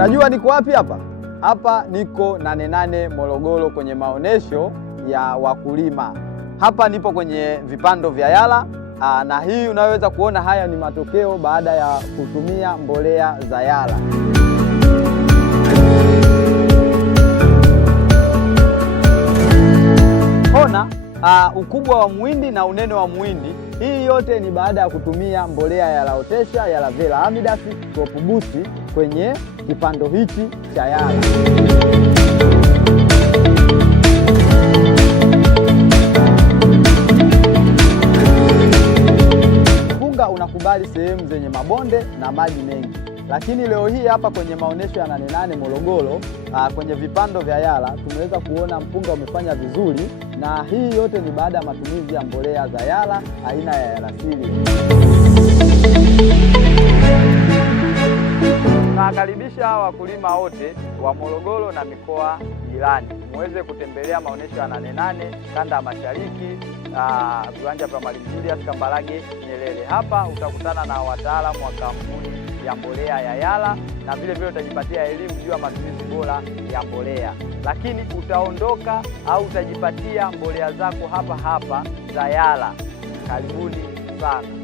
Unajua niko wapi hapa? Hapa niko Nane Nane Morogoro kwenye maonesho ya wakulima. Hapa nipo kwenye vipando vya Yala na hii unaweza kuona haya ni matokeo baada ya kutumia mbolea za Yala. Ona ukubwa wa muhindi na unene wa muhindi. Hii yote ni baada ya kutumia mbolea ya Laotesha, Yala Vela Amidas, Crop Boost kwenye kipando hichi cha Yala. Mpunga unakubali sehemu zenye mabonde na maji mengi. Lakini leo hii hapa kwenye maonesho ya Nane Nane Morogoro kwenye vipando vya Yala tumeweza kuona mpunga umefanya vizuri, na hii yote ni baada ya matumizi ya mbolea za Yala aina ya Yala Asili. Nakaribisha wakulima wote wa Morogoro na mikoa jirani muweze kutembelea maonesho ya Nane Nane kanda ya Mashariki, viwanja vya Mwalimu Julius Kambarage Nyerere. Hapa utakutana na wataalamu wa kampuni ya mbolea ya Yala na vile vile utajipatia elimu juu ya matumizi bora ya mbolea, lakini utaondoka au utajipatia mbolea zako hapa hapa za Yala. Karibuni sana.